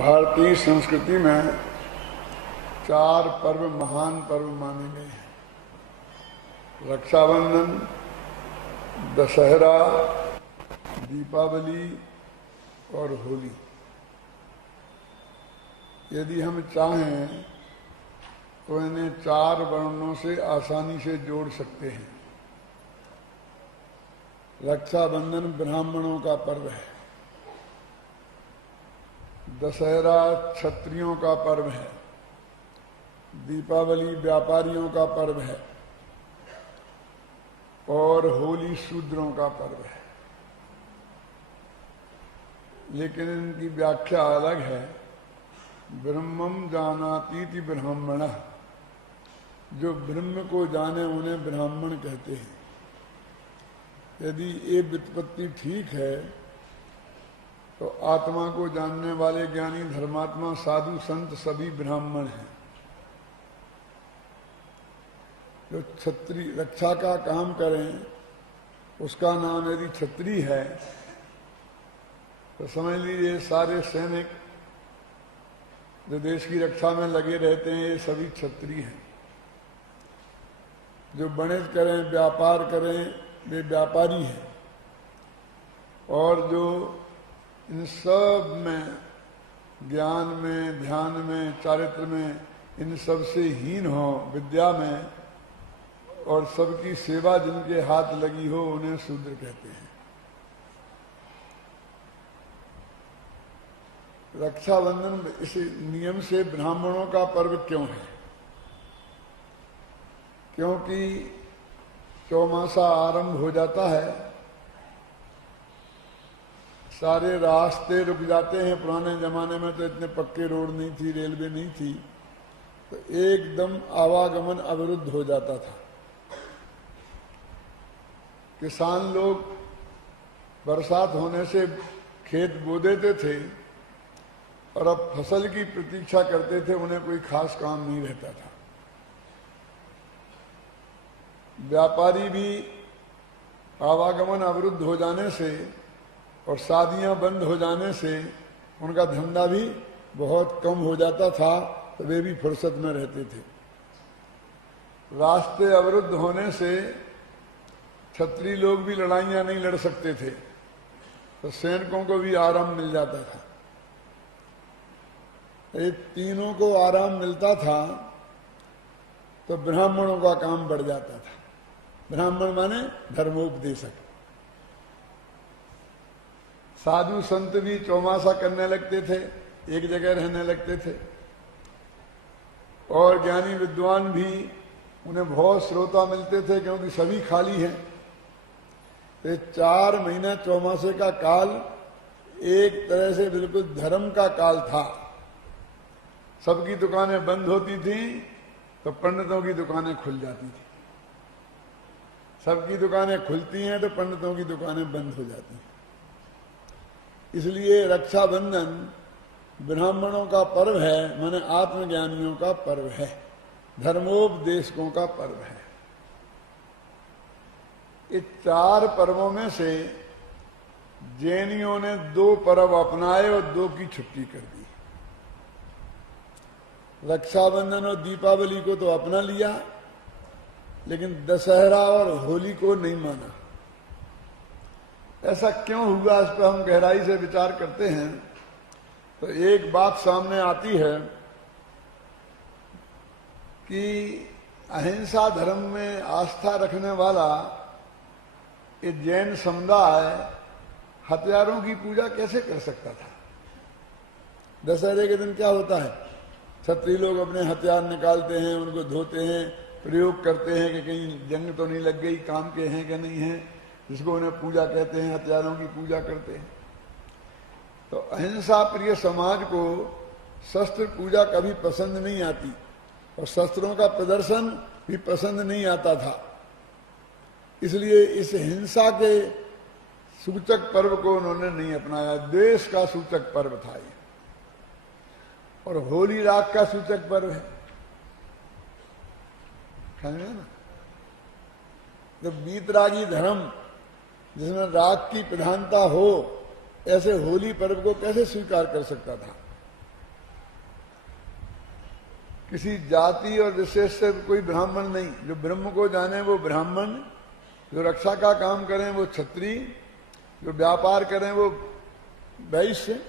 भारतीय संस्कृति में 4 पर्व महान पर्व माने गए हैं। रक्षाबंधन, दशहरा, दीपावली और होली। यदि हम चाहें तो इन्हें 4 वर्णों से आसानी से जोड़ सकते हैं। रक्षाबंधन ब्राह्मणों का पर्व है, दशहरा क्षत्रियों का पर्व है, दीपावली व्यापारियों का पर्व है और होली शूद्रों का पर्व है। लेकिन इनकी व्याख्या अलग है। ब्रह्मम जानातीति ब्राह्मणः, जो ब्रह्म को जाने उन्हें ब्राह्मण कहते हैं। यदि ये व्युत्पत्ति ठीक है तो आत्मा को जानने वाले ज्ञानी, धर्मात्मा, साधु, संत सभी ब्राह्मण हैं। जो क्षत्रिय रक्षा का काम करें उसका नाम यदि क्षत्रिय है तो समझ लीजिए सारे सैनिक जो देश की रक्षा में लगे रहते हैं ये सभी क्षत्रिय हैं। जो वणिज करें, व्यापार करें, वे व्यापारी हैं। और जो इन सब में, ज्ञान में, ध्यान में, चारित्र में, इन सब से हीन हो, विद्या में और सबकी सेवा जिनके हाथ लगी हो उन्हें शूद्र कहते हैं। रक्षाबंधन इस नियम से ब्राह्मणों का पर्व क्यों है? क्योंकि चौमासा आरंभ हो जाता है, सारे रास्ते रुक जाते हैं। पुराने जमाने में तो इतने पक्के रोड नहीं थी, रेलवे नहीं थी, तो एकदम आवागमन अवरुद्ध हो जाता था। किसान लोग बरसात होने से खेत बो देते थे और अब फसल की प्रतीक्षा करते थे, उन्हें कोई खास काम नहीं रहता था। व्यापारी भी आवागमन अवरुद्ध हो जाने से और शादियां बंद हो जाने से उनका धंधा भी बहुत कम हो जाता था, तो वे भी फुर्सत में रहते थे। रास्ते अवरुद्ध होने से क्षत्रिय लोग भी लड़ाइयां नहीं लड़ सकते थे, तो सैनिकों को भी आराम मिल जाता था। ये तीनों को आराम मिलता था तो ब्राह्मणों का काम बढ़ जाता था। ब्राह्मण माने धर्मोपदेशक। साधु संत भी चौमासा करने लगते थे, एक जगह रहने लगते थे। और ज्ञानी विद्वान भी, उन्हें बहुत श्रोता मिलते थे क्योंकि सभी खाली हैं। तो 4 महीना चौमासे का काल एक तरह से बिल्कुल धर्म का काल था। सबकी दुकानें बंद होती थी तो पंडितों की दुकानें खुल जाती थी। सबकी दुकानें खुलती हैं तो पंडितों की दुकानें बंद हो जाती हैं। इसलिए रक्षाबंधन ब्राह्मणों का पर्व है, माने आत्मज्ञानियों का पर्व है, धर्मोपदेशकों का पर्व है। इस 4 पर्वों में से जैनियों ने 2 पर्व अपनाए और 2 की छुट्टी कर दी। रक्षाबंधन और दीपावली को तो अपना लिया, लेकिन दशहरा और होली को नहीं माना। ऐसा क्यों हुआ, इस पर हम गहराई से विचार करते हैं तो एक बात सामने आती है कि अहिंसा धर्म में आस्था रखने वाला ये जैन समुदाय हथियारों की पूजा कैसे कर सकता था? दशहरे के दिन क्या होता है? क्षत्रिय लोग अपने हथियार निकालते हैं, उनको धोते हैं, प्रयोग करते हैं कि कहीं जंग तो नहीं लग गई, काम के हैं कि नहीं है, जिसको उन्हें पूजा कहते हैं, हथियारों की पूजा करते हैं। तो अहिंसा प्रिय समाज को शस्त्र पूजा कभी पसंद नहीं आती और शस्त्रों का प्रदर्शन भी पसंद नहीं आता था। इसलिए इस हिंसा के सूचक पर्व को उन्होंने नहीं अपनाया। द्वेष का सूचक पर्व था ये। और होली राग का सूचक पर्व है, समझे ना? जब वीतरागी धर्म जिसमें राग की प्रधानता हो, ऐसे होली पर्व को कैसे स्वीकार कर सकता था? किसी जाति और विशेष से कोई ब्राह्मण नहीं। जो ब्रह्म को जाने वो ब्राह्मण, जो रक्षा का काम करें वो क्षत्रिय, जो व्यापार करें वो वैश्य,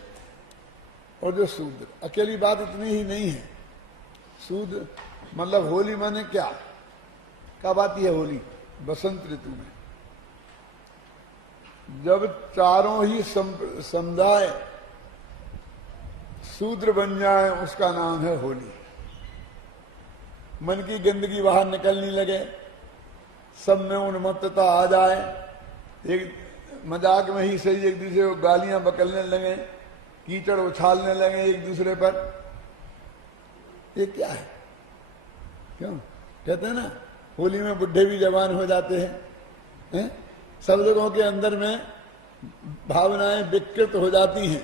और जो शूद्र। अकेली बात इतनी ही नहीं है। शूद्र मतलब होली माने क्या, कब आती है होली? बसंत ऋतु में, जब चारों ही समुदाय शूद्र बन जाए, उसका नाम है होली। मन की गंदगी बाहर निकलने लगे, सब में उन्मत्तता आ जाए, एक मजाक में ही सही एक दूसरे को गालियां बकलने लगे, कीचड़ उछालने लगे एक दूसरे पर। ये क्या है? क्यों कहते हैं ना, होली में बुढ़े भी जवान हो जाते हैं, सब लोगों के अंदर में भावनाएं विकृत हो जाती हैं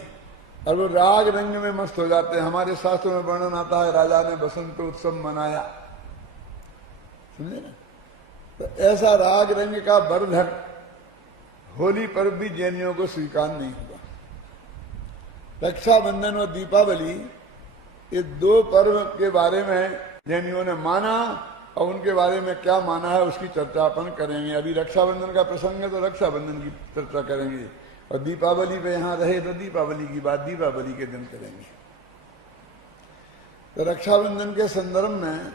और वो राग रंग में मस्त हो जाते हैं। हमारे शास्त्रों में वर्णन आता है, राजा ने बसंत उत्सव मनाया, समझे ना? तो ऐसा राग रंग का बरधर होली पर्व भी जैनियों को स्वीकार नहीं हुआ। रक्षाबंधन और दीपावली, ये दो पर्व के बारे में जैनियों ने माना, और उनके बारे में क्या माना है उसकी चर्चा अपन करेंगे। अभी रक्षाबंधन का प्रसंग है तो रक्षाबंधन की चर्चा करेंगे, और दीपावली पे यहां रहे तो दीपावली की बात दीपावली के दिन करेंगे। तो रक्षाबंधन के संदर्भ में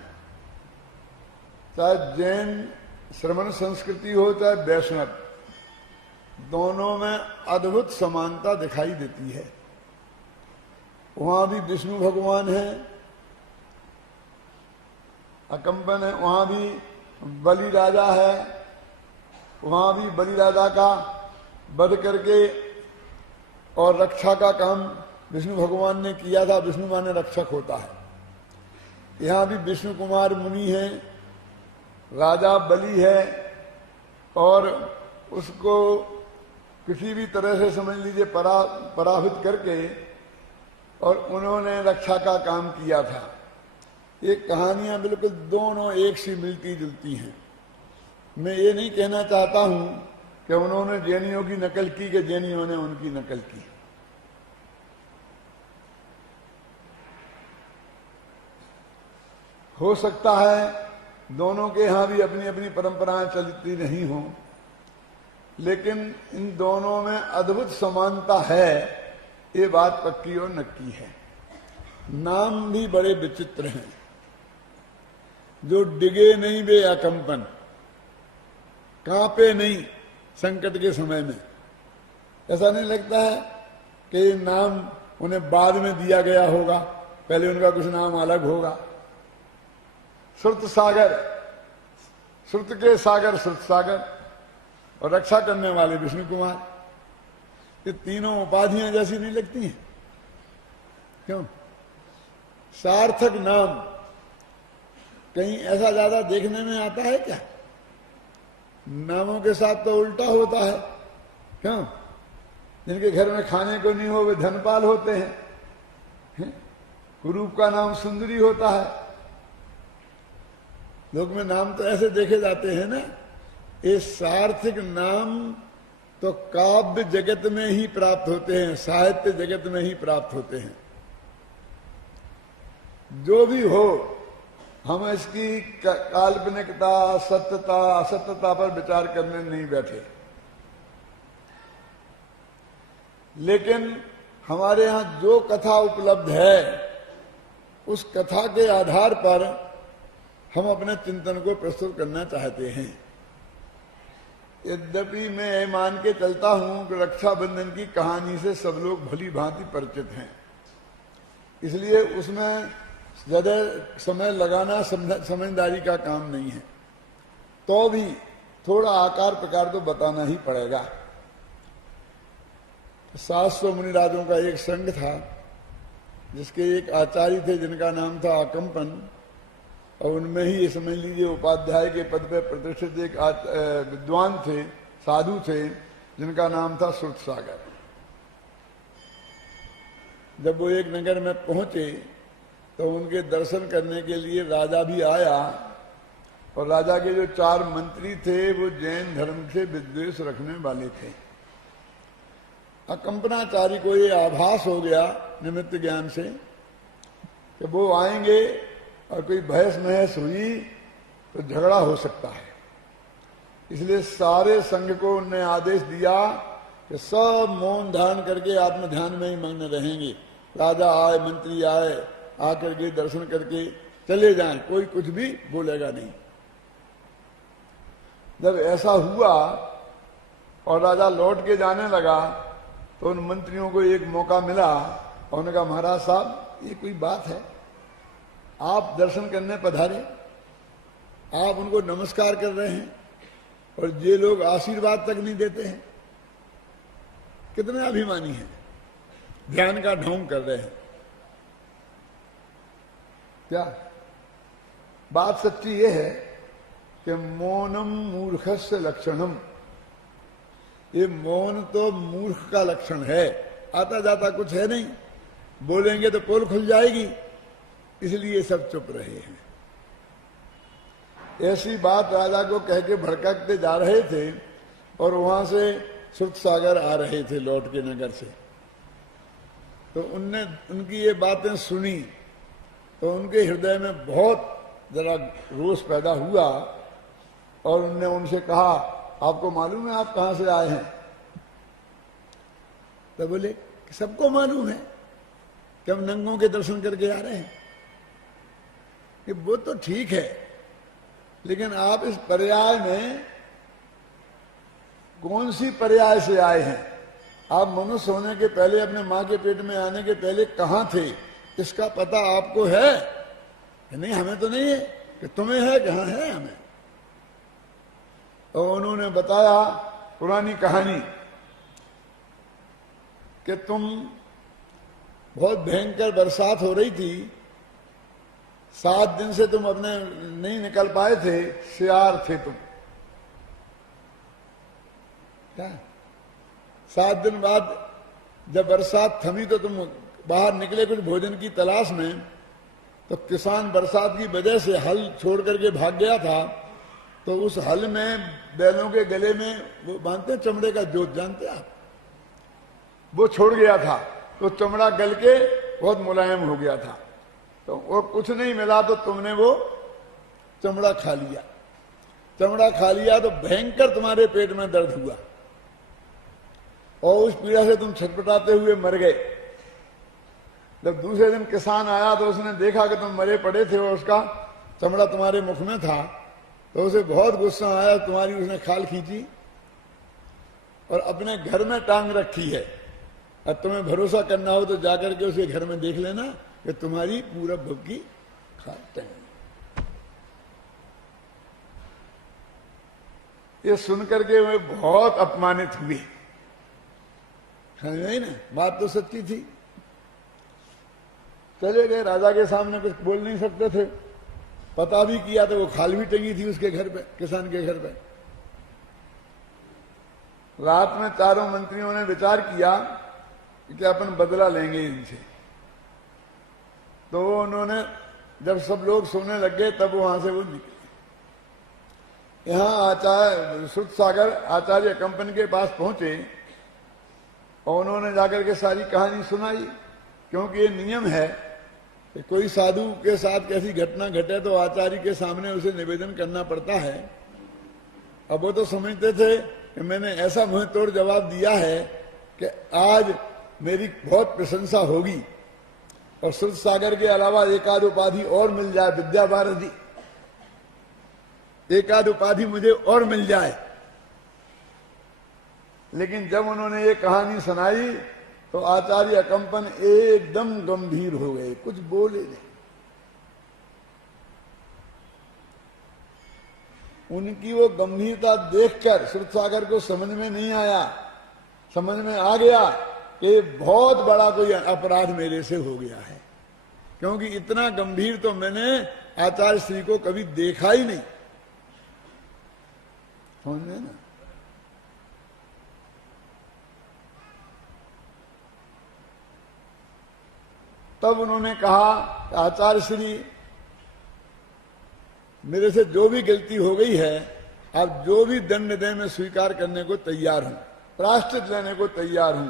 चाहे जैन श्रमण संस्कृति हो चाहे वैष्णव, दोनों में अद्भुत समानता दिखाई देती है। वहां भी विष्णु भगवान है, अकंपन है, वहां भी बलि राजा है, वहां भी बलि राजा का वध करके और रक्षा का काम विष्णु भगवान ने किया था। विष्णु माने रक्षक होता है। यहां भी विष्णु कुमार मुनि है, राजा बलि है, और उसको किसी भी तरह से समझ लीजिए पराभूत करके और उन्होंने रक्षा का काम किया था। ये कहानियां बिल्कुल दोनों एक सी मिलती जुलती हैं। मैं ये नहीं कहना चाहता हूं कि उन्होंने जैनियों की नकल की कि जैनियों ने उनकी नकल की। हो सकता है दोनों के यहां भी अपनी अपनी परंपराएं चलती नहीं हो, लेकिन इन दोनों में अद्भुत समानता है, ये बात पक्की और नक्की है। नाम भी बड़े विचित्र हैं। जो डिगे नहीं वे अकंपन, कांपे नहीं संकट के समय में। ऐसा नहीं लगता है कि ये नाम उन्हें बाद में दिया गया होगा, पहले उनका कुछ नाम अलग होगा। श्रुत सागर, श्रुत के सागर श्रुत सागर, और रक्षा करने वाले विष्णु कुमार, ये तीनों उपाधियां जैसी नहीं लगती हैं? क्यों? सार्थक नाम कहीं ऐसा ज्यादा देखने में आता है क्या? नामों के साथ तो उल्टा होता है। क्यों? जिनके घर में खाने को नहीं हो वे धनपाल होते हैं। कुरूप का नाम सुंदरी होता है। लोग में नाम तो ऐसे देखे जाते हैं ना। ये सार्थक नाम तो काव्य जगत में ही प्राप्त होते हैं, साहित्य जगत में ही प्राप्त होते हैं। जो भी हो, हम इसकी काल्पनिकता, सत्यता, असत्यता पर विचार करने नहीं बैठे, लेकिन हमारे यहां जो कथा उपलब्ध है उस कथा के आधार पर हम अपने चिंतन को प्रस्तुत करना चाहते हैं। यद्यपि मैं ये मान के चलता हूं कि रक्षाबंधन की कहानी से सब लोग भली भांति परिचित हैं, इसलिए उसमें ज्यादा समय लगाना समझदारी का काम नहीं है। तो भी थोड़ा आकार प्रकार तो बताना ही पड़ेगा। 700 मुनिराजों का एक संघ था, जिसके एक आचार्य थे जिनका नाम था अकंपन, और उनमें ही ये समझ लीजिए उपाध्याय के पद पर प्रतिष्ठित एक विद्वान थे, साधु थे, जिनका नाम था श्रुत सागर। जब वो एक नगर में पहुंचे तो उनके दर्शन करने के लिए राजा भी आया, और राजा के जो 4 मंत्री थे वो जैन धर्म से विद्वेष रखने वाले थे। अकंपनाचारी को ये आभास हो गया निमित्त ज्ञान से कि वो आएंगे और कोई बहस महस हुई तो झगड़ा हो सकता है। इसलिए सारे संघ को उनने आदेश दिया कि सब मौन धारण करके आत्म ध्यान में ही मग्न रहेंगे। राजा आए, मंत्री आए, आकर के दर्शन करके चले जाएं, कोई कुछ भी बोलेगा नहीं। जब ऐसा हुआ और राजा लौट के जाने लगा तो उन मंत्रियों को एक मौका मिला और उन्होंने कहा, महाराज साहब ये कोई बात है, आप दर्शन करने पधारे, आप उनको नमस्कार कर रहे हैं और ये लोग आशीर्वाद तक नहीं देते हैं, कितने अभिमानी हैं, ध्यान का ढोंग कर रहे हैं। क्या बात सच्ची ये है कि मौनम मूर्खस्य लक्षणम, ये मौन तो मूर्ख का लक्षण है, आता जाता कुछ है नहीं, बोलेंगे तो पोल खुल जाएगी, इसलिए सब चुप रहे हैं। ऐसी बात राजा को कह के भड़कते जा रहे थे और वहां से सुरसागर आ रहे थे लौट के नगर से, तो उनने उनकी ये बातें सुनी तो उनके हृदय में बहुत जरा रोष पैदा हुआ और उनने उनसे कहा, आपको मालूम है आप कहां से आए हैं? तो बोले सबको मालूम है कि हम नंगों के दर्शन करके आ रहे हैं। कि वो तो ठीक है, लेकिन आप इस पर्याय में कौन सी पर्याय से आए हैं? आप मनुष्य होने के पहले, अपने मां के पेट में आने के पहले कहां थे, इसका पता आपको है? नहीं, हमें तो नहीं है। कि तुम्हें है? कहां है हमें? और उन्होंने बताया पुरानी कहानी कि तुम बहुत भयंकर बरसात हो रही थी, 7 दिन से तुम अपने नहीं निकल पाए थे, सियार थे तुम। क्या 7 दिन बाद जब बरसात थमी तो तुम बाहर निकले कुछ भोजन की तलाश में, तो किसान बरसात की वजह से हल छोड़ करके भाग गया था, तो उस हल में बैलों के गले में वो बांधते चमड़े का जोत, जानते आप, वो छोड़ गया था, तो चमड़ा गल के बहुत मुलायम हो गया था, तो वो कुछ नहीं मिला तो तुमने वो चमड़ा खा लिया। चमड़ा खा लिया तो भयंकर तुम्हारे पेट में दर्द हुआ और उस पीड़ा से तुम छटपटाते हुए मर गए। जब दूसरे दिन किसान आया तो उसने देखा कि तुम मरे पड़े थे और उसका चमड़ा तुम्हारे मुख में था, तो उसे बहुत गुस्सा आया, तुम्हारी उसने खाल खींची और अपने घर में टांग रखी है। अब तुम्हें भरोसा करना हो तो जाकर के उसके घर में देख लेना कि तुम्हारी पूरब भव की खाल टांगी। ये सुनकर के वे बहुत अपमानित हुए। नहीं ना, बात तो सच्ची थी। चले गए, राजा के सामने कुछ बोल नहीं सकते थे, पता भी किया तो वो खाल भी टंगी थी उसके घर पे, किसान के घर पे। रात में चारों मंत्रियों ने विचार किया कि अपन बदला लेंगे इनसे, तो उन्होंने जब सब लोग सोने लग गए तब वहां से वो निकले। यहाँ आचार्य सुरसागर आचार्य कंपनी के पास पहुंचे और उन्होंने जाकर के सारी कहानी सुनाई, क्योंकि ये नियम है कि कोई साधु के साथ कैसी घटना घटे तो आचार्य के सामने उसे निवेदन करना पड़ता है। अब वो तो समझते थे कि मैंने ऐसा मुंह तोड़ जवाब दिया है कि आज मेरी बहुत प्रशंसा होगी और सुरसागर के अलावा एक आध उपाधि और मिल जाए, विद्या भारती, एक आध उपाधि मुझे और मिल जाए। लेकिन जब उन्होंने ये कहानी सुनाई तो आचार्य कंपन एकदम गंभीर हो गए, कुछ बोले नहीं। उनकी वो गंभीरता देखकर सुरसागर को समझ में नहीं आया, समझ में आ गया कि बहुत बड़ा कोई अपराध मेरे से हो गया है, क्योंकि इतना गंभीर तो मैंने आचार्य श्री को कभी देखा ही नहीं। समझे ना? तब उन्होंने कहा, आचार्य श्री मेरे से जो भी गलती हो गई है, आप जो भी दंड दें मैं स्वीकार करने को तैयार हूं, प्रायश्चित लेने को तैयार हूं।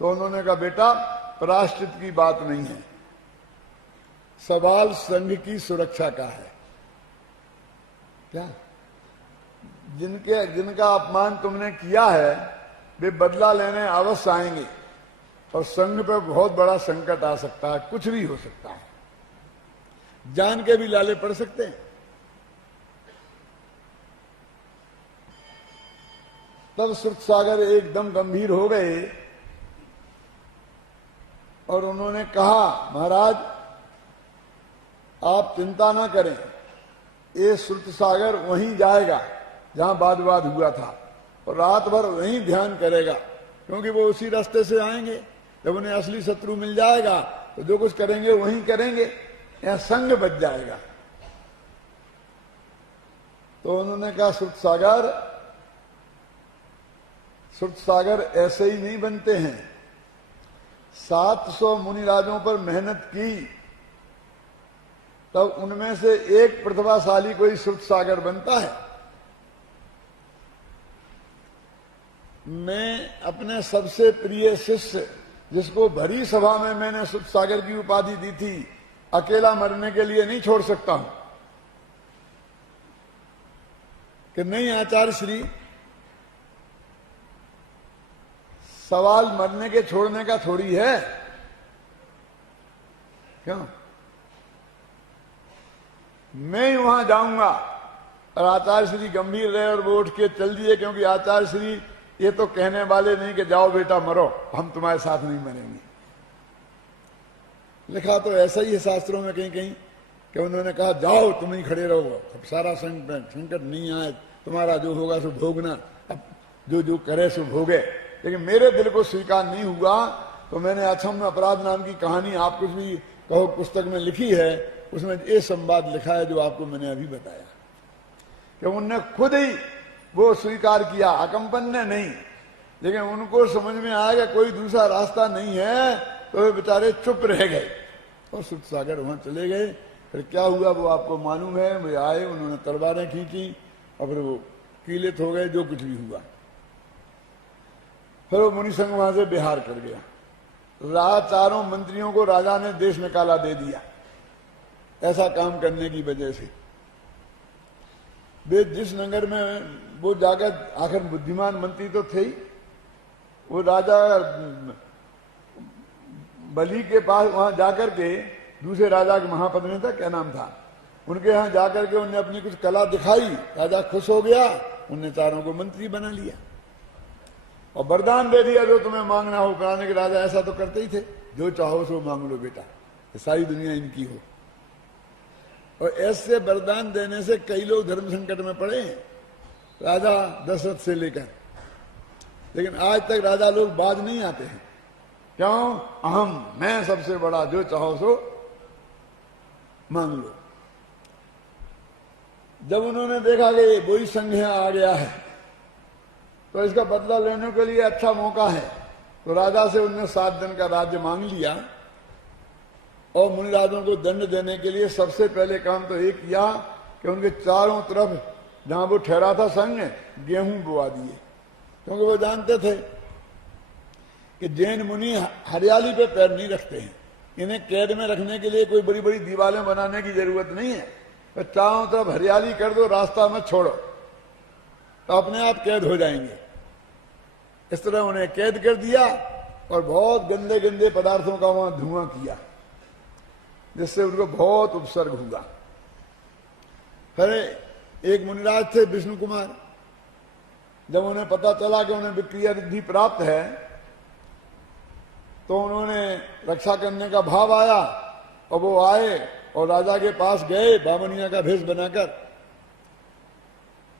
तो उन्होंने कहा, बेटा प्रायश्चित की बात नहीं है, सवाल संघ की सुरक्षा का है। क्या जिनका अपमान तुमने किया है वे बदला लेने अवश्य आएंगे और संघ पर बहुत बड़ा संकट आ सकता है, कुछ भी हो सकता है, जान के भी लाले पड़ सकते हैं। तब सुरसागर एकदम गंभीर हो गए और उन्होंने कहा, महाराज आप चिंता ना करें, ये सुरसागर वहीं जाएगा जहां वाद विवाद हुआ था और रात भर वहीं ध्यान करेगा, क्योंकि वो उसी रास्ते से आएंगे। जब उन्हें असली शत्रु मिल जाएगा तो जो कुछ करेंगे वहीं करेंगे, यहां संग बच जाएगा। तो उन्होंने कहा, सुरसागर ऐसे ही नहीं बनते हैं। 700 मुनिराजों पर मेहनत की, तब उनमें से एक प्रतिभाशाली कोई सुरसागर बनता है। मैं अपने सबसे प्रिय शिष्य, जिसको भरी सभा में मैंने सुरसागर की उपाधि दी थी, अकेला मरने के लिए नहीं छोड़ सकता हूं। कि नहीं आचार्य श्री, सवाल मरने के छोड़ने का थोड़ी है। क्यों? मैं ही वहां जाऊंगा। और आचार्य श्री गंभीर रहे और वो उठ के चल दिए, क्योंकि आचार्य श्री ये तो कहने वाले नहीं कि जाओ बेटा मरो, हम तुम्हारे साथ नहीं मरेंगे। लिखा तो ऐसा ही है शास्त्रों में कहीं कहीं कि उन्होंने कहा जाओ तुम ही खड़े रहो, अब सारा संकट नहीं आए, तुम्हारा जो होगा सो भोगना, अब जो जो करे सो भोगे। लेकिन मेरे दिल को स्वीकार नहीं हुआ, तो मैंने अक्षम्य अपराध नाम की कहानी, आप कुछ भी कहो पुस्तक में लिखी है, उसमें ये संवाद लिखा है जो आपको मैंने अभी बताया, कि उनने खुद ही वो स्वीकार किया, अकंपन ने नहीं। लेकिन उनको समझ में आया कि कोई दूसरा रास्ता नहीं है, तो वे बेचारे चुप रह गए और सुरसागर वहां चले गए। फिर क्या हुआ वो आपको मालूम है। वे आए, उन्होंने तलवारें खींची और फिर वो कीलित हो गए, जो कुछ भी हुआ। फिर वो मुनि संघ वहां से बिहार कर गया। चारों मंत्रियों को राजा ने देश निकाला दे दिया, ऐसा काम करने की वजह से। वे जिस नगर में वो जाकर, आखिर बुद्धिमान मंत्री तो थे ही, वो राजा बलि के पास वहां जाकर के, दूसरे राजा के महापति ने था, क्या नाम था, उनके यहां जाकर के उन्हें अपनी कुछ कला दिखाई। राजा खुश हो गया, उनने चारों को मंत्री बना लिया और वरदान दे दिया, जो तुम्हें मांगना हो कराने के। राजा ऐसा तो करते ही थे, जो चाहो सो मांग लो बेटा, सारी दुनिया इनकी हो। और ऐसे वरदान देने से कई लोग धर्म संकट में पड़े हैं, राजा दशरथ से लेकर। लेकिन आज तक राजा लोग बाज नहीं आते हैं। क्यों? अहम, मैं सबसे बड़ा, जो चाहो सो मांग लो। जब उन्होंने देखा कि वही संघ यहां आ गया है, तो इसका बदला लेने के लिए अच्छा मौका है, तो राजा से उन्होंने 7 दिन का राज्य मांग लिया। और मुनिराजों को दंड देने के लिए सबसे पहले काम तो एक किया कि उनके चारों तरफ जहां वो ठहरा था संघ, गेहूं बोआ दिए, क्योंकि वो जानते थे कि जैन मुनि हरियाली पे पैर नहीं रखते हैं। इन्हें कैद में रखने के लिए कोई बड़ी बड़ी दीवारें बनाने की जरूरत नहीं है, तो चारों तरफ हरियाली कर दो, रास्ता मत छोड़ो, तो अपने आप कैद हो जाएंगे। इस तरह उन्हें कैद कर दिया और बहुत गंदे गंदे पदार्थों का वहां धुआं किया, जिससे उनको बहुत उपसर्ग हुआ। फिर एक मुनिराज थे विष्णु कुमार, जब उन्हें पता चला कि उन्हें विक्रिया रिद्धि प्राप्त है, तो उन्होंने रक्षा करने का भाव आया और वो आए और राजा के पास गए बामनिया का भेष बनाकर,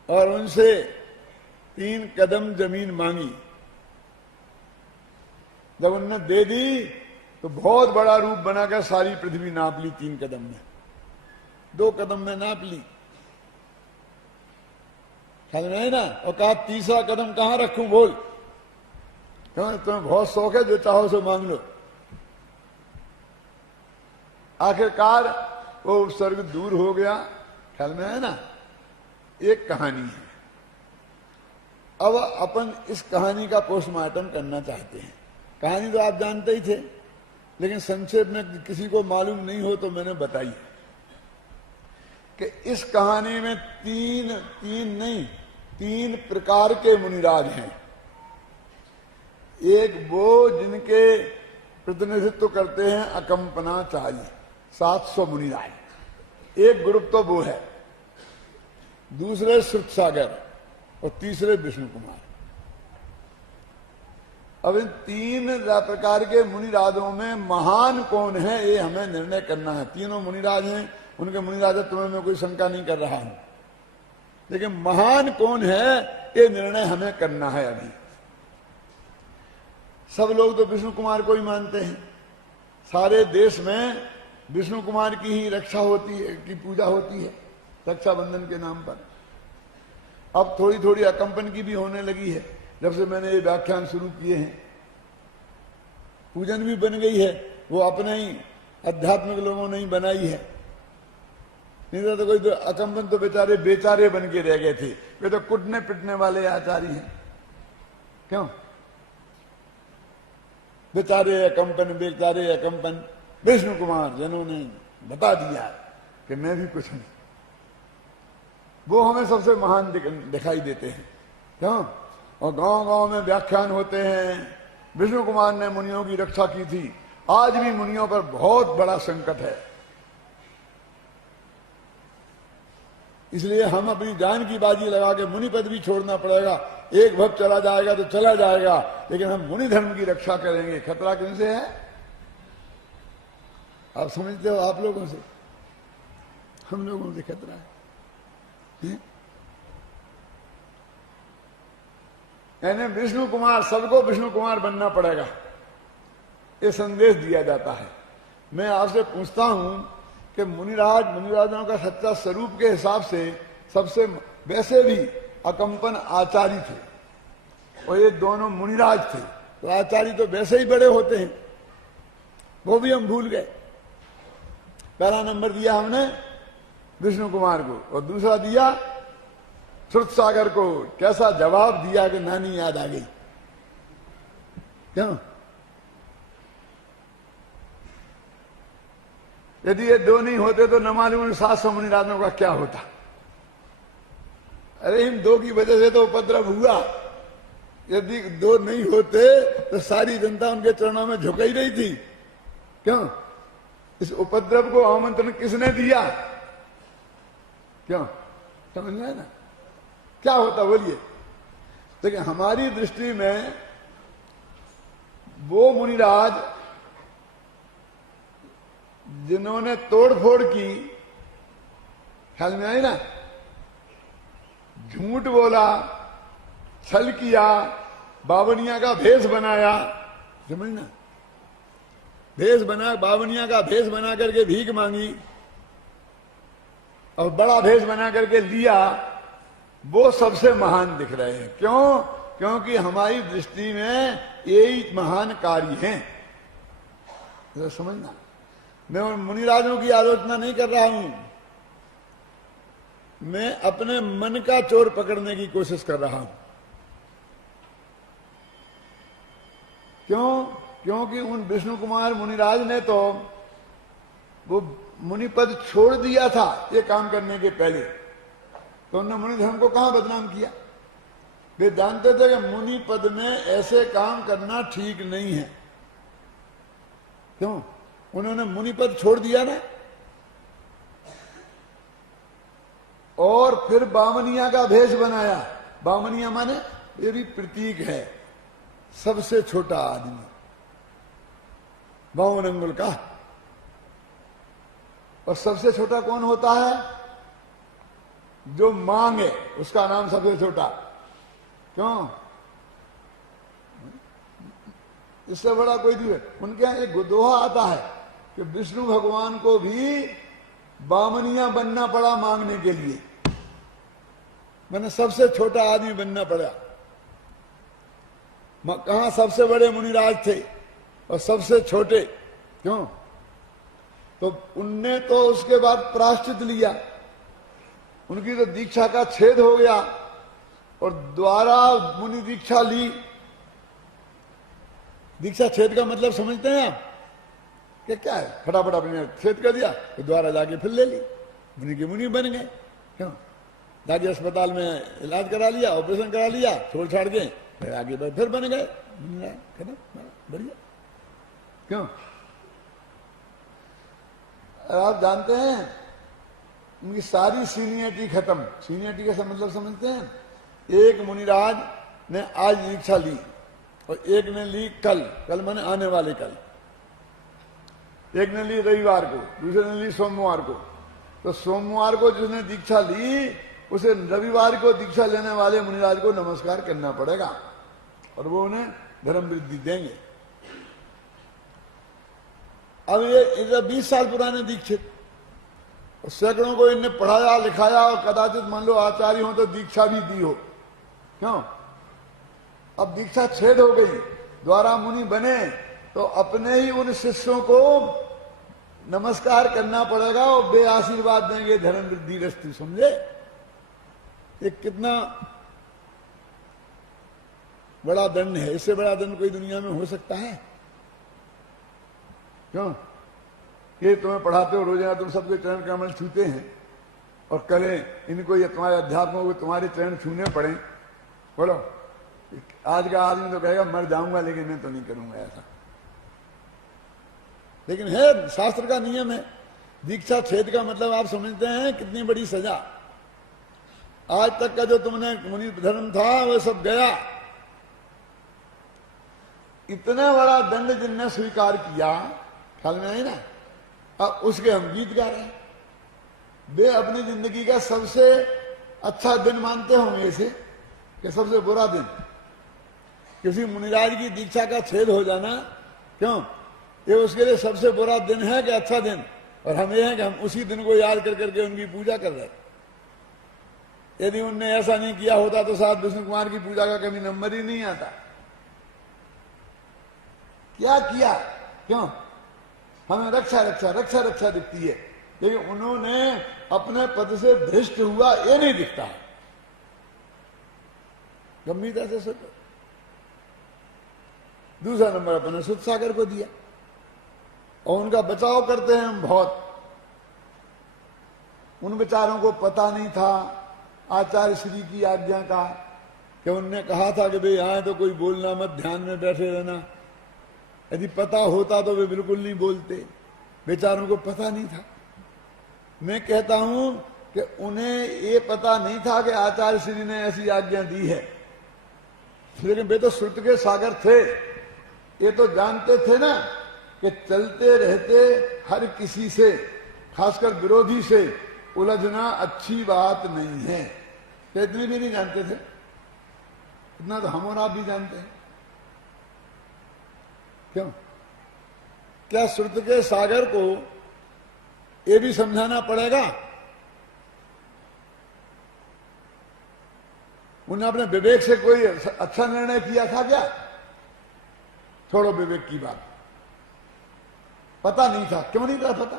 और उनसे 3 कदम जमीन मांगी। जब उन्होंने दे दी तो बहुत बड़ा रूप बनाकर सारी पृथ्वी नाप ली 3 कदम में, 2 कदम में नाप ली, समझ में ना। और कहा 3रा कदम कहां रखूं, बोल, तुम्हें बहुत शौक है, जो चाहो सो मांग लो। आखिरकार वो उपसर्ग दूर हो गया, ख्याल में है ना। एक कहानी है। अब अपन इस कहानी का पोस्टमार्टम करना चाहते हैं। कहानी तो आप जानते ही थे लेकिन संक्षेप में किसी को मालूम नहीं हो तो मैंने बताई कि इस कहानी में तीन प्रकार के मुनिराज हैं। एक वो जिनके प्रतिनिधित्व करते हैं अकंपनाचार्य 700 मुनिराज, एक ग्रुप तो वो है, दूसरे श्रुतसागर और तीसरे विष्णु कुमार। अब इन तीन प्रकार के मुनिराजों में महान कौन है ये हमें निर्णय करना है। तीनों मुनिराज हैं, उनके मुनिराजत्व में मैं कोई शंका नहीं कर रहा हूं, लेकिन महान कौन है ये निर्णय हमें करना है। अभी सब लोग तो विष्णु कुमार को ही मानते हैं, सारे देश में विष्णु कुमार की ही रक्षा होती है, की पूजा होती है रक्षाबंधन के नाम पर। अब थोड़ी थोड़ी अकंपन की भी होने लगी है, जब से मैंने ये व्याख्यान शुरू किए हैं। पूजन भी बन गई है, वो अपने ही आध्यात्मिक लोगों ने ही बनाई है, नहीं तो कोई तो अकंपन तो बेचारे बन के रह गए थे। वे तो कुटने पिटने वाले आचार्य हैं, क्यों बेचारे अकंपन। विष्णु कुमार जिन्होंने बता दिया कि मैं भी कुछ नहीं, वो हमें सबसे महान दिखाई देते हैं, क्यों। और गांव गांव में व्याख्यान होते हैं, विष्णु कुमार ने मुनियों की रक्षा की थी। आज भी मुनियों पर बहुत बड़ा संकट है, इसलिए हम अपनी जान की बाजी लगा के मुनि पद भी छोड़ना पड़ेगा। एक भक्त चला जाएगा तो चला जाएगा, लेकिन हम मुनि धर्म की रक्षा करेंगे। खतरा किनसे है आप समझते हो? आप लोगों से, हम लोगों से खतरा है। यानी विष्णु कुमार, सबको विष्णु कुमार बनना पड़ेगा, ये संदेश दिया जाता है। मैं आपसे पूछता हूं कि मुनिराजों का सच्चा स्वरूप के हिसाब से सबसे वैसे भी अकंपन आचार्य थे, और ये दोनों मुनिराज थे, तो आचार्य तो वैसे ही बड़े होते हैं, वो भी हम भूल गए। पहला नंबर दिया हमने विष्णु कुमार को, और दूसरा दिया श्रुतसागर को। कैसा जवाब दिया कि नानी याद आ गई, क्यों। यदि ये दो नहीं होते तो न मालूम 700 मुनिराजों का क्या होता। अरे इन दो की वजह से तो उपद्रव हुआ, यदि दो नहीं होते तो सारी जनता उनके चरणों में झुक ही रही थी, क्यों। इस उपद्रव को आमंत्रण किसने दिया, क्यों, समझ में ना क्या होता बोलिए। देखिए हमारी दृष्टि में वो मुनिराज जिन्होंने तोड़फोड़ की, ख्याल में आई ना, झूठ बोला, छल किया, बावनिया का भेष बनाया, समझना, बावनिया का भेष बना करके भीख मांगी और बड़ा भेष बना करके लिया, वो सबसे महान दिख रहे हैं। क्यों? क्योंकि हमारी दृष्टि में यही महान कार्य हैं, तो समझना। मैं उन मुनिराजों की आलोचना नहीं कर रहा हूं, मैं अपने मन का चोर पकड़ने की कोशिश कर रहा हूं। क्यों? क्योंकि उन विष्णु कुमार मुनिराज ने तो वो मुनि पद छोड़ दिया था ये काम करने के पहले, तो उन्होंने मुनि धर्म को कहां बदनाम किया। वे जानते थे कि मुनि पद में ऐसे काम करना ठीक नहीं है, क्यों। उन्होंने मुनि पद छोड़ दिया ना, और फिर बामनिया का भेष बनाया। बामनिया माने ये भी प्रतीक है, सबसे छोटा आदमी, 52 अंगुल का। और सबसे छोटा कौन होता है? जो मांगे उसका नाम सबसे छोटा, क्यों। इससे बड़ा कोई नहीं है। उनके यहां एक दोहा आता है कि विष्णु भगवान को भी बामनिया बनना पड़ा मांगने के लिए, मैंने सबसे छोटा आदमी बनना पड़ा। कहां सबसे बड़े मुनिराज थे और सबसे छोटे, क्यों। तो उनने तो उसके बाद प्रायश्चित लिया, उनकी तो दीक्षा का छेद हो गया और द्वारा मुनि दीक्षा ली। दीक्षा छेद का मतलब समझते हैं आप? कि क्या है, फटाफट अपने छेद कर दिया तो द्वारा जाके फिर ले ली, मुनि के मुनि बन गए। क्यों? जाके अस्पताल में इलाज करा लिया, ऑपरेशन करा लिया, छोड़ छाड़ के फिर आगे फिर बन गए, बढ़िया। क्यों? आप जानते हैं उनकी सारी सीनियरिटी खत्म। सीनियरिटी का मतलब समझते हैं? एक मुनिराज ने आज दीक्षा ली और एक ने ली कल माने आने वाले कल, एक ने ली रविवार को, दूसरे ने ली सोमवार को। तो सोमवार को जिसने दीक्षा ली उसे रविवार को दीक्षा लेने वाले मुनिराज को नमस्कार करना पड़ेगा और वो उन्हें धर्म वृद्धि देंगे। अब ये 20 साल पुराने दीक्षित, सैकड़ों को इनने पढ़ाया लिखाया और कदाचित मान लो आचार्य हो तो दीक्षा भी दी हो। क्यों? अब दीक्षा छेद हो गई, द्वारा मुनि बने तो अपने ही उन शिष्यों को नमस्कार करना पड़ेगा और बे आशीर्वाद देंगे, धर्म वृद्धि रस्तु। समझे? ये कितना बड़ा दंड है, इससे बड़ा दंड कोई दुनिया में हो सकता है? क्यों? ये तुम्हें पढ़ाते हो रोजाना, तुम सबके चरण कमल छूते हैं और करें इनको, ये तुम्हारे अध्यात्मों को तुम्हारे चरण छूने पड़े। बोलो, आज का आदमी तो कहेगा मर जाऊंगा लेकिन मैं तो नहीं करूंगा ऐसा। लेकिन है, शास्त्र का नियम है। दीक्षा छेद का मतलब आप समझते हैं कितनी बड़ी सजा। आज तक का जो तुमने मुनि धर्म था वो सब गया। इतना बड़ा दंड जिनने स्वीकार किया, ख्याल में आई ना? अब उसके हम गीत गा रहे हैं। वे अपनी जिंदगी का सबसे अच्छा दिन मानते होंगे इसे कि सबसे बुरा दिन। किसी मुनिराज की दीक्षा का छेद हो जाना, क्यों? ये उसके लिए सबसे बुरा दिन है कि अच्छा दिन? और हम ये हैं कि हम उसी दिन को याद कर करके उनकी पूजा कर रहे। यदि उनने ऐसा नहीं किया होता तो शायद विष्णु कुमार की पूजा का कभी नंबर ही नहीं आता। क्या किया? क्यों? हमें रक्षा रक्षा रक्षा रक्षा दिखती है, लेकिन उन्होंने अपने पद से भ्रष्ट हुआ ये नहीं दिखता है। गंभीरता से सोचो। दूसरा नंबर अपने सुध सागर को दिया और उनका बचाव करते हैं हम बहुत। उन बेचारों को पता नहीं था आचार्य श्री की आज्ञा का कि उनने कहा था कि भाई यहां तो कोई बोलना मत, ध्यान में बैठे रहना। यदि पता होता तो वे बिल्कुल नहीं बोलते। बेचारों को पता नहीं था। मैं कहता हूं कि उन्हें ये पता नहीं था कि आचार्य श्री ने ऐसी आज्ञा दी है, लेकिन वे तो श्रुत के सागर थे। ये तो जानते थे ना कि चलते रहते हर किसी से, खासकर विरोधी से उलझना अच्छी बात नहीं है। तो इतनी भी नहीं जानते थे, इतना तो हम और आप भी जानते हैं। क्यों? क्या श्रुत के सागर को ये भी समझाना पड़ेगा? उन्होंने अपने विवेक से कोई अच्छा निर्णय किया था क्या? छोड़ो विवेक की बात, पता नहीं था। क्यों नहीं था पता?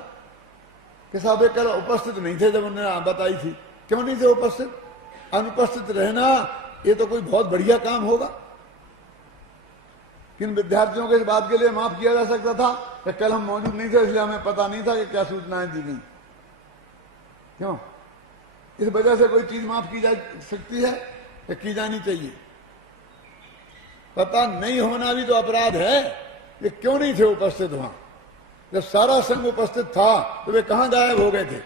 कि साहब एक उपस्थित नहीं थे जब उन्होंने बताई थी। क्यों नहीं थे उपस्थित? अनुपस्थित रहना ये तो कोई बहुत बढ़िया काम होगा। किन विद्यार्थियों के इस बात के लिए माफ किया जा सकता था कि कल हम मौजूद नहीं थे इसलिए हमें पता नहीं था कि क्या सूचनाएं दी गई। क्यों? इस वजह से कोई चीज माफ की जा सकती है कि की जानी चाहिए? पता नहीं होना भी तो अपराध है। ये क्यों नहीं थे उपस्थित वहां? जब सारा संघ उपस्थित था तो वे कहां गायब हो गए थे?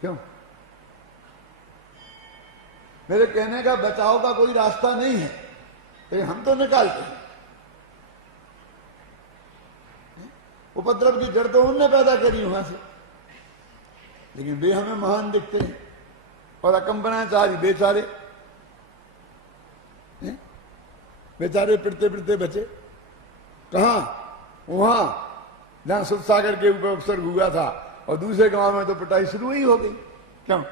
क्यों? मेरे कहने का बचाव का कोई रास्ता नहीं है, लेकिन हम तो निकालते हैं। उपद्रव की जड़ तो उनने पैदा करी वहां से, लेकिन वे हमें महान दिखते हैं। और अकंपनाचारी बेचारे बेचारे पिटते पिटते बचे। कहां? वहां जहां सुध सागर के ऊपर उपसर्ग हुआ था, और दूसरे गांव में तो पिटाई शुरू ही हो गई। क्यों?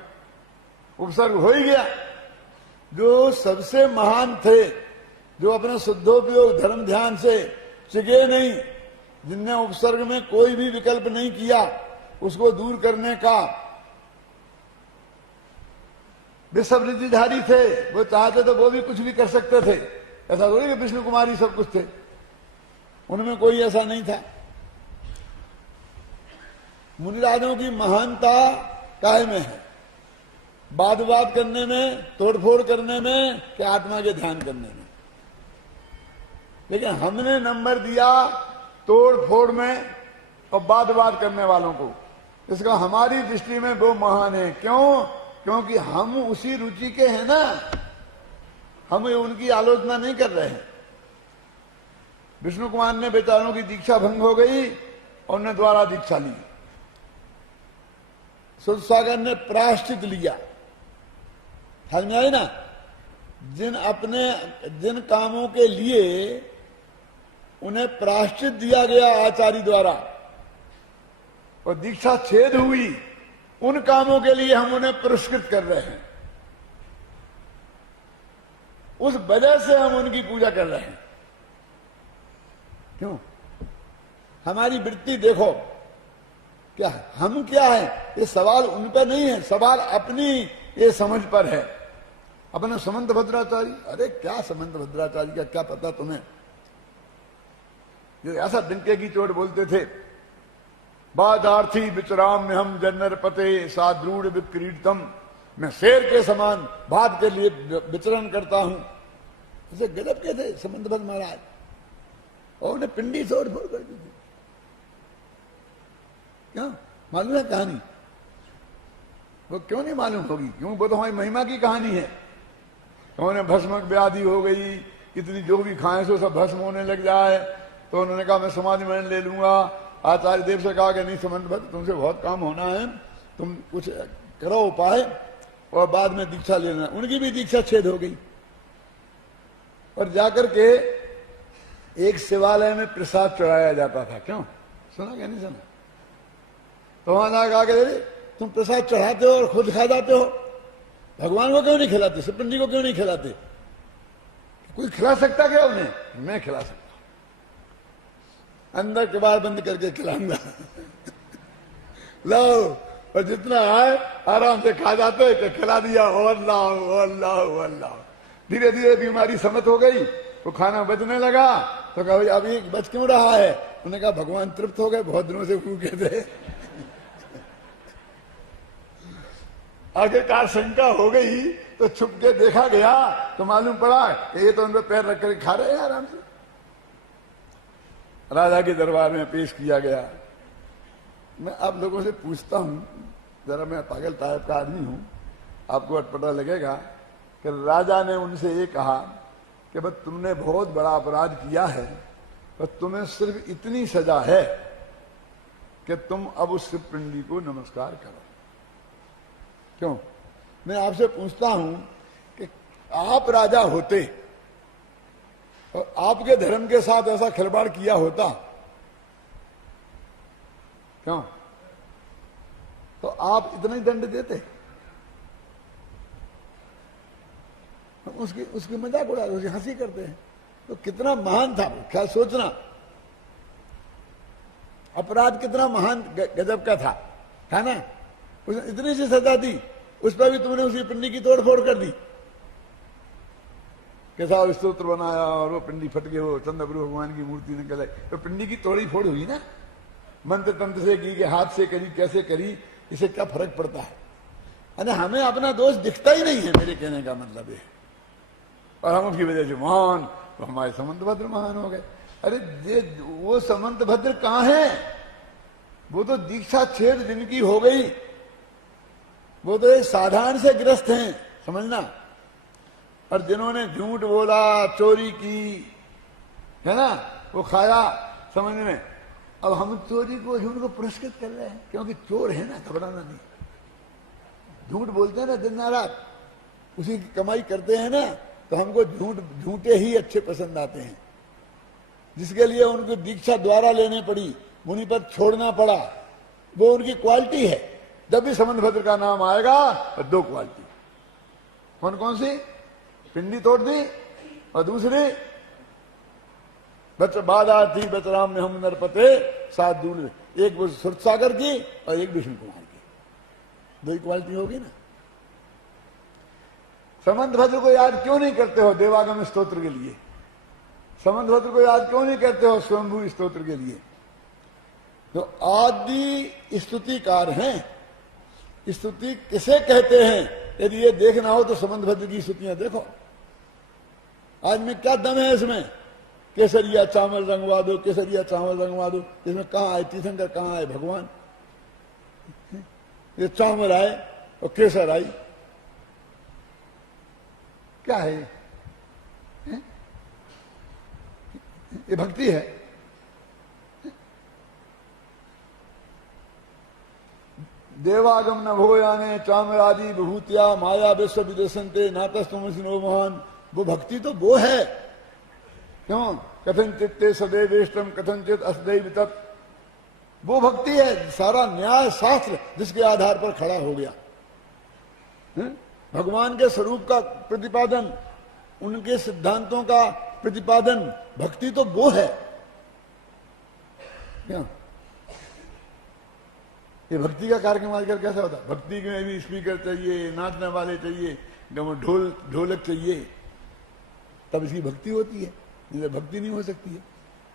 उपसर्ग हो ही गया। जो सबसे महान थे, जो अपने शुद्धोपयोग धर्म ध्यान से चिगे नहीं, जिनने उपसर्ग में कोई भी विकल्प नहीं किया उसको दूर करने का, वे सब रिद्धिधारी थे। वो चाहते तो वो भी कुछ भी कर सकते थे। ऐसा थोड़ी कि विष्णु कुमार ही सब कुछ थे। उनमें कोई ऐसा नहीं था। मुनिराजों की महानता काहे में है? बात करने में, तोड़फोड़ करने में, कि आत्मा के ध्यान करने में। लेकिन हमने नंबर दिया तोड़-फोड़ में और बात करने वालों को। इसका हमारी दृष्टि में वो महान है। क्यों? क्योंकि हम उसी रुचि के हैं ना, हम उनकी आलोचना नहीं कर रहे हैं। विष्णु कुमार ने बेचारों की दीक्षा भंग हो गई और उन्हें द्वारा दीक्षा ली। सुरसागर ने प्रायश्चित लिया। समझ में आई ना? जिन कामों के लिए उन्हें प्रायश्चित दिया गया आचार्य द्वारा और दीक्षा छेद हुई, उन कामों के लिए हम उन्हें पुरस्कृत कर रहे हैं। उस वजह से हम उनकी पूजा कर रहे हैं। क्यों? हमारी वृत्ति देखो, क्या हम क्या है? ये सवाल उन पर नहीं है, सवाल अपनी ये समझ पर है। अपना समंत भद्राचार्य, अरे क्या समंत भद्राचार्य का क्या पता तुम्हें? ये ऐसा डंके की चोट बोलते थे, बादार्थी विचराम में हम जन्नर पते साद्रूढ़ विक्रीडतम, मैं शेर के समान भात के लिए विचरण करता हूं। ऐसे गजब के थे समंत भद्र महाराज, और उन्हें पिंडी तोड़ फोड़ कर दी थी। क्यों? मालूम है कहानी? वो क्यों नहीं मालूम होगी? क्यों? वो तो हमारी महिमा की कहानी है। उन्हें भस्मक व्याधि हो गई, इतनी जो भी खाए सो सब भस्म होने लग जाए, तो उन्होंने कहा मैं समाधि में ले लूंगा। आचार्य देव से कहा कि नहीं समंत भद्र, तुमसे बहुत काम होना है, तुम कुछ करो उपाय और बाद में दीक्षा लेना। उनकी भी दीक्षा छेद हो गई। और जाकर के एक शिवालय में प्रसाद चढ़ाया जाता था। क्यों? सुना क्या? नहीं सुना? तो वहां जाकर कहा तुम प्रसाद चढ़ाते हो और खुद खा जाते हो, भगवान को क्यों नहीं खिलाते? शिवपंडी को क्यों नहीं खिलाते? कोई खिला सकता क्या उन्हें? मैं खिला सकता, अंदर कबाड़ बंद करके खिलाऊंगा। लो, और जितना आए आराम से खा जाते, कि खिला दिया और लाओ और लाओ और लाओ। धीरे धीरे बीमारी समत हो गई, वो खाना बचने लगा। तो कहा भाई अभी बच क्यों रहा है? उन्होंने कहा भगवान तृप्त हो गए, बहुत दिनों से भूखे थे। आखिरकार शंका हो गई तो छुप के देखा गया तो मालूम पड़ा कि ये तो उन पर पैर रख कर खा रहे हैं आराम से। राजा के दरबार में पेश किया गया। मैं आप लोगों से पूछता हूं, जरा मैं पागल टाइप का आदमी हूं, आपको अटपटा लगेगा कि राजा ने उनसे ये कहा कि बस तुमने बहुत बड़ा अपराध किया है, बस तुम्हें सिर्फ इतनी सजा है कि तुम अब उस शिवपिंडी को नमस्कार करो। क्यों? मैं आपसे पूछता हूं कि आप राजा होते और आपके धर्म के साथ ऐसा खिलवाड़ किया होता, क्यों? तो आप इतना ही दंड देते? उसकी मजाक उड़ा, उसकी हंसी करते हैं। तो कितना महान था वो, क्या सोचना, अपराध कितना महान गजब का था ना? उसने इतनी सी सजा दी, उस पर भी तुमने उसी पिंडी की तोड़-फोड़ कर दी। कैसा स्तोत्र बनाया और वो पिंडी फट गई, वो चंद्रप्रभु भगवान की मूर्ति निकल आई, तो पिंडी की तोड़ी फोड़ हुई ना। मंत्र तंत्र से की, हाथ से करी, कैसे करी, इसे क्या फर्क पड़ता है? अरे हमें अपना दोष दिखता ही नहीं है, मेरे कहने का मतलब है। और हम उसकी वजह से महान, तो हमारे समंत भद्र महान हो गए। अरे वो समंत भद्र कहां है? वो तो दीक्षा छेद जिनकी हो गई, वो तो एक साधारण से ग्रस्त हैं, समझना। और जिन्होंने झूठ बोला, चोरी की, है ना, वो खाया, समझ में। अब हम चोरी को, झूठ को पुरस्कृत कर रहे हैं, क्योंकि चोर है ना, घबराना नहीं। झूठ बोलते हैं ना दिन रात, उसी की कमाई करते हैं ना, तो हमको झूठे ही अच्छे पसंद आते हैं। जिसके लिए उनको दीक्षा द्वारा लेनी पड़ी, मुनि पद छोड़ना पड़ा, वो उनकी क्वालिटी है। जब भी समंत भद्र का नाम आएगा तो दो क्वालिटी, कौन कौन सी? पिंडी तोड़ दी, और दूसरी बाधा थी बचराम में हम नरपते साथ दूर, एक वो सुरसागर की और एक विष्णु कुमार की, दो ही क्वालिटी होगी ना। समंत भद्र को याद क्यों नहीं करते हो देवागम स्तोत्र के लिए? समंतभद्र को याद क्यों नहीं करते हो स्वयंभू स्तोत्र के लिए? तो आदि स्तुतिकार हैं। स्तुति किसे कहते हैं? यदि ये देखना हो तो समंतभद्र की स्तुतियां देखो। आज में क्या दम है इसमें? केसरिया चावल रंगवा दो, केसरिया चावल रंगवा दो। इसमें कहां आए तीर्थंकर, कहां आए भगवान? ये चावल आए और केसर आई, क्या है ये? ये भक्ति है? देवागम न भोयाने चामरादि विभूतिया माया विश्व विदेशंते नातस्तमसिनो महान। वो भक्ति तो वो है। क्यों? कथन चित्ते सदैवेष्टम कथनचित असदैव तत्। वो भक्ति है। सारा न्याय शास्त्र जिसके आधार पर खड़ा हो गया। भगवान के स्वरूप का प्रतिपादन, उनके सिद्धांतों का प्रतिपादन, भक्ति तो वो है। क्या ये भक्ति का कार्यक्रम आजकल कैसा होता है? भक्ति में भी स्पीकर चाहिए, नाचने वाले चाहिए, ढोलक चाहिए, तब इसकी भक्ति होती है। नहीं भक्ति नहीं हो सकती है।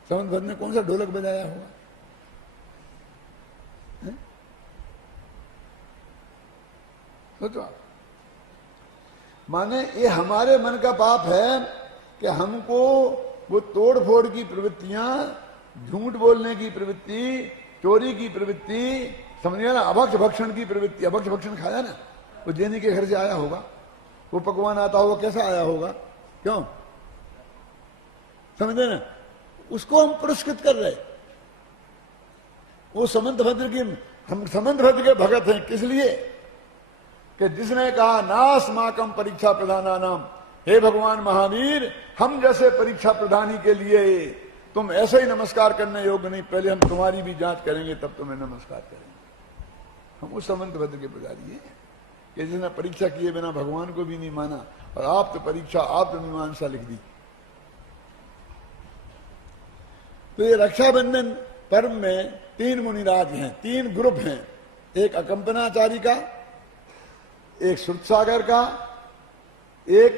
समंतभद्र ने कौन सा ढोलक बजाया होगा? सोचो आप। माने ये हमारे मन का पाप है कि हमको वो तोड़ फोड़ की प्रवृत्तियां, झूठ बोलने की प्रवृत्ति, चोरी की प्रवृत्ति, समझिए ना, अभक्ष भक्षण की प्रवृत्ति। अभक्ष भक्षण खाया ना, वो जेनी के घर से आया होगा, वो पकवान आता होगा, कैसा आया होगा? क्यों? समझे ना, उसको हम पुरस्कृत कर रहे। वो समंतभद्र की, हम समंतभद्र के भगत हैं। किस लिए? कि जिसने कहा नास्माकम परीक्षा प्रधाना नाम, हे भगवान महावीर, हम जैसे परीक्षा प्रधानी के लिए तुम ऐसे ही नमस्कार करने योग्य नहीं, पहले हम तुम्हारी भी जांच करेंगे तब तुम्हें नमस्कार करेंगे। हम उस समंतभद्र के पुजारी हैं कि जिसने परीक्षा किए बिना भगवान को भी नहीं माना, और आप तो परीक्षा, आप तो मीमांसा लिख दी। तो ये रक्षाबंधन पर्व में 3 मुनिराज हैं, 3 ग्रुप हैं। एक अकंपनाचारी का, एक श्रुतसागर का, एक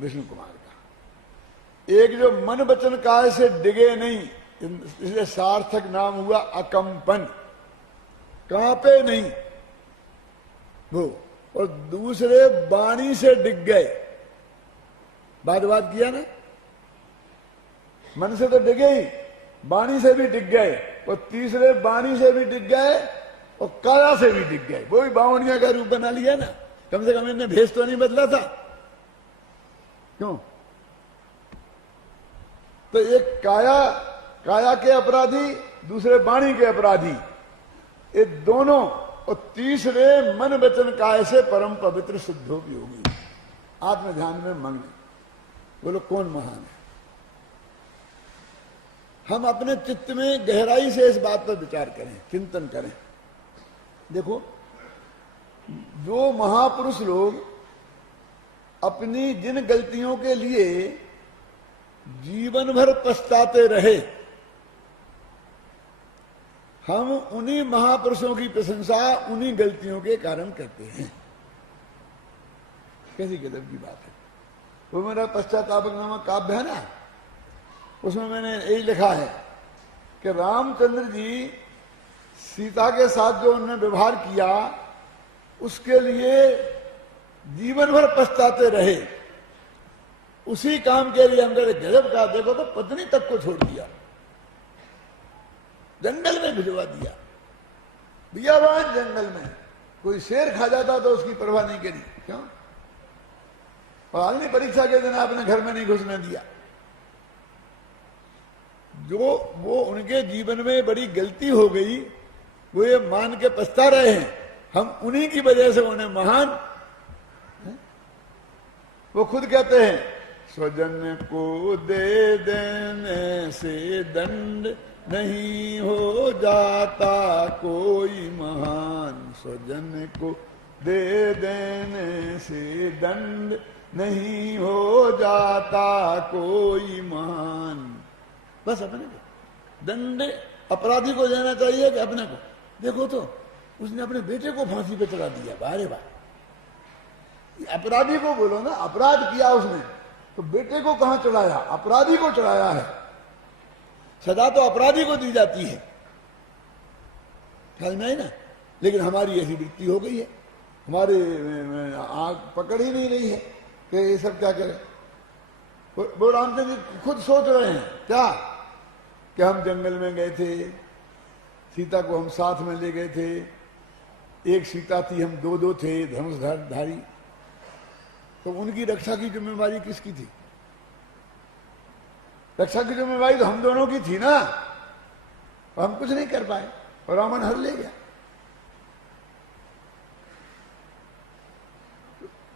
विष्णु कुमार का। एक जो मन वचन काय से डिगे नहीं, इसलिए सार्थक नाम हुआ अकंपन, कांपे नहीं वो। और दूसरे वाणी से डिग गए। बात किया ना, मन से तो डिगे ही, वाणी से भी डिग गए, और तीसरे वाणी से भी डिग गए और काया से भी डिग गए। वो भी बावनिया का रूप बना लिया ना, कम से कम इन्हें भेष तो नहीं बदला था। क्यों? तो एक काया के अपराधी, दूसरे वाणी के अपराधी, ये दोनों, और तीसरे मन वचन काय से परम पवित्र शुद्धोपयोगी। आत्म ध्यान में मग्न। बोलो कौन महान है? हम अपने चित्त में गहराई से इस बात पर विचार करें, चिंतन करें। देखो, जो महापुरुष लोग अपनी जिन गलतियों के लिए जीवन भर पछताते रहे, हम उन्हीं महापुरुषों की प्रशंसा उन्हीं गलतियों के कारण करते हैं। कैसी गजब की बात है। वो मेरा पश्चातापक नामक काव्य है ना, उसमें मैंने यही लिखा है कि रामचंद्र जी सीता के साथ जो उन्होंने व्यवहार किया, उसके लिए जीवन भर पछताते रहे। उसी काम के लिए हमने गजब का, देखो तो पत्नी तक को छोड़ दिया, जंगल में भिजवा दिया, बियाबान जंगल में। कोई शेर खा जाता तो उसकी परवाह नहीं करी। क्यों? और अग्नि परीक्षा के दिन आपने घर में नहीं घुसने दिया। जो वो उनके जीवन में बड़ी गलती हो गई, वो ये मान के पछता रहे हैं, हम उन्हीं की वजह से उन्हें महान। वो खुद कहते हैं, स्वजन को दे देने से दंड नहीं हो जाता कोई महान। स्वजन को दे देने से दंड नहीं हो जाता कोई महान। बस अपने को दंड अपराधी को देना चाहिए कि अपने को? देखो तो उसने अपने बेटे को फांसी पे चढ़ा दिया। बारे बार अपराधी को बोलो ना, अपराध किया उसने तो बेटे को कहां चढ़ाया? अपराधी को चढ़ाया है। सजा तो अपराधी को दी जाती है, ख्याल में है ना। लेकिन हमारी ऐसी वृत्ति हो गई है, हमारे आंख पकड़ ही नहीं रही है कि ये सब क्या करें। वो रामचंद्र जी खुद सोच रहे हैं क्या कि हम जंगल में गए थे, सीता को हम साथ में ले गए थे, एक सीता थी, हम दो दो थे धनुषधारी, तो उनकी रक्षा की जिम्मेवारी किसकी थी? रक्षा की जिम्मेवारी तो हम दोनों की थी ना, और हम कुछ नहीं कर पाए और रावण हर ले गया।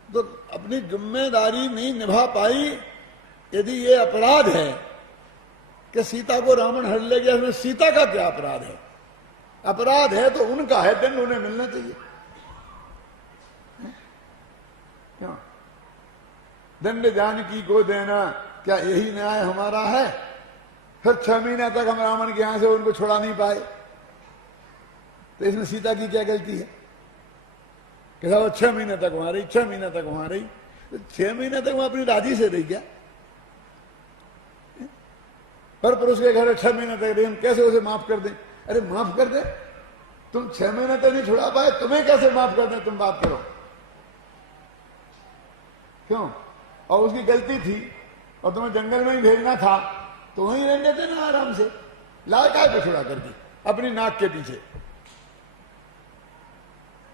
तो अपनी जिम्मेदारी नहीं निभा पाई। यदि ये अपराध है कि सीता को रावण हर ले गया, उसमें सीता का क्या अपराध है? अपराध है तो उनका है, दंड उन्हें मिलना चाहिए। क्यों? दंड जानकी को देना, क्या यही न्याय हमारा है? फिर 6 महीने तक हम रावण के यहां से उनको छुड़ा नहीं पाए, तो इसमें सीता की क्या गलती है? कि वो 6 महीने तक वहां रही, 6 महीने तक वहां रही, तो 6 महीने तक वो अपनी दादी से रही क्या? पर पुरुष के घर 6 महीने तक रही, हम कैसे उसे माफ कर दें? अरे माफ कर दे, तुम 6 महीने तक नहीं छुड़ा पाए, तुम्हें कैसे माफ कर दें? तुम बात करो। क्यों? और उसकी गलती थी और तुम्हें जंगल में ही भेजना था, तो वहीं रहने देते ना आराम से। लाल काय पे छुड़ा करके अपनी नाक के पीछे।